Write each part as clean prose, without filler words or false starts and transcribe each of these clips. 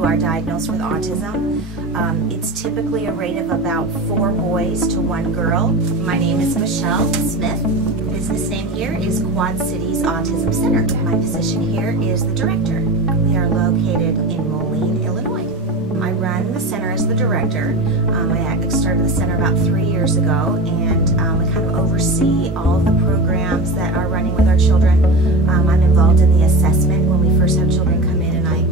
who are diagnosed with autism. It's typically a rate of about 4 boys to 1 girl. My name is Michelle Smyth. The business name here is Quad Cities Autism Center. My position here is the director. We are located in Moline, Illinois. I run the center as the director. I started the center about 3 years ago, and I kind of oversee all of the programs that are running with our children. I'm involved in the assessment when we first have children come in, and I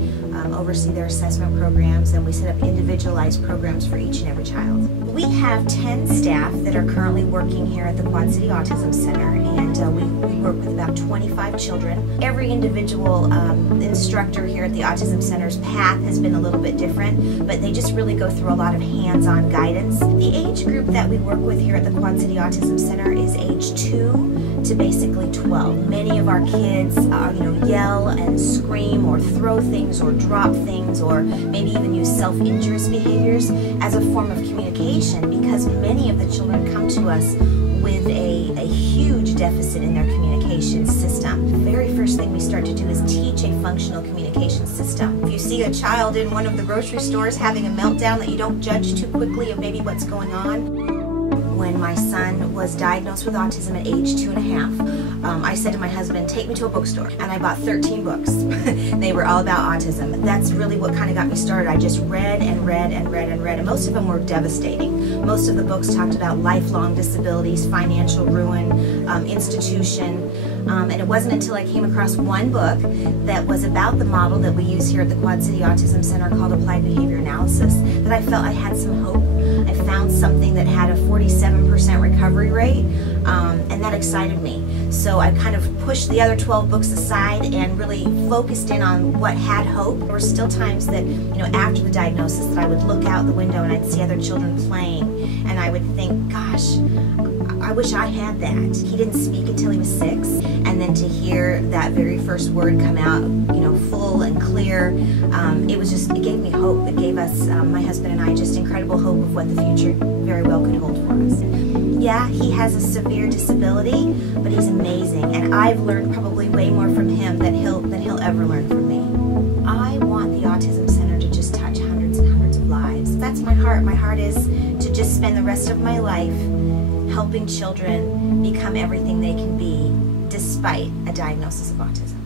oversee their assessment programs, and we set up individualized programs for each and every child. We have 10 staff that are currently working here at the Quad City Autism Center, and we work with about 25 children. Every individual instructor here at the Autism Center's path has been a little bit different, but they just really go through a lot of hands-on guidance. The age group that we work with here at the Quad City Autism Center is age 2 to basically 12. Many of our kids yell and scream or throw things or drop things or maybe even use self-injurious behaviors as a form of communication, because many of the children come to us with a huge deficit in their communication system. The very first thing we start to do is teach a functional communication system. If you see a child in one of the grocery stores having a meltdown, that you don't judge too quickly of maybe what's going on. When my son was diagnosed with autism at age 2.5, I said to my husband, take me to a bookstore. And I bought 13 books. They were all about autism. That's really what kind of got me started. I just read and read and read and read, and most of them were devastating. Most of the books talked about lifelong disabilities, financial ruin, institution. And it wasn't until I came across one book that was about the model that we use here at the Quad City Autism Center called Applied Behavior Analysis that I felt I had some hope. I found something that had a 47% recovery rate, and that excited me. So I kind of pushed the other 12 books aside and really focused in on what had hope. There were still times that, after the diagnosis, that I would look out the window and I'd see other children playing, and I would think, gosh, I wish I had that. He didn't speak until he was 6, and then to hear that very first word come out, full and clear, it gave me hope. It gave us, my husband and I, just incredible hope of what the future very well could hold for us. Yeah, he has a severe disability, but he's amazing, and I've learned probably way more from him than he'll ever learn from me. I want the Autism Center to just touch hundreds and hundreds of lives. That's my heart. My heart is to just spend the rest of my life helping children become everything they can be despite a diagnosis of autism.